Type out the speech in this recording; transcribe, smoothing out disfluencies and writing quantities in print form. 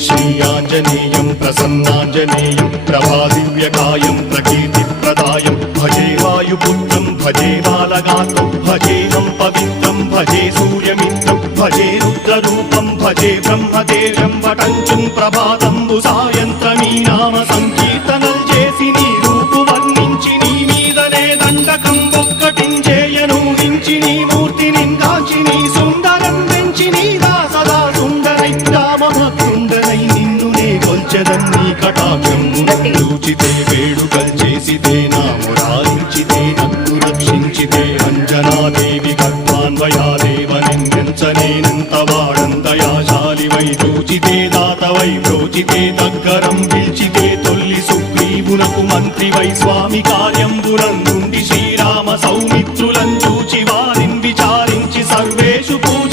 श्रीयाञ्जनेयं प्रसन्नाञ्जनेयं प्रभादिव्यकायं प्रकीर्तिप्रदायं भजे वायुपुत्रं भजे बालगात्रं भजेऽहं पवित्रं भजे सूर्यमित्रं भजे रुद्ररूपं भजे ब्रह्मदेव्यं वटञ्चुं प्रभाతంబు సాయంత్రమీ నామ సంకీర్తనల్ చేసి నీ రూపు వర్ణించి నీ మీదనే దండకం ఒక్కటించేయను హించి నీ మూర్తిని కాంచి నీ సుందరం పెంచి నీ దాసదా సుందరై రామభక్తుండరై నిన్నునే కొల్చెదన్ని కటాక్షమున చూచితే వేడుకల్ చేసితే నా మురారించితే నన్ను రక్షించితే అంజనాదేవి గర్భాన్వయాదేవ నిందించనేనంత వాడందయాశాలివై చూచితే దాతవై ప్రోచితే దగ్గరం పిలిచితే తొల్లి సుగ్రీవునకు మంత్రివై స్వామి కార్యంబునందుండి శ్రీరామ సౌమిత్రులను చూచి వారిని విచారించి సర్వేషు పూజ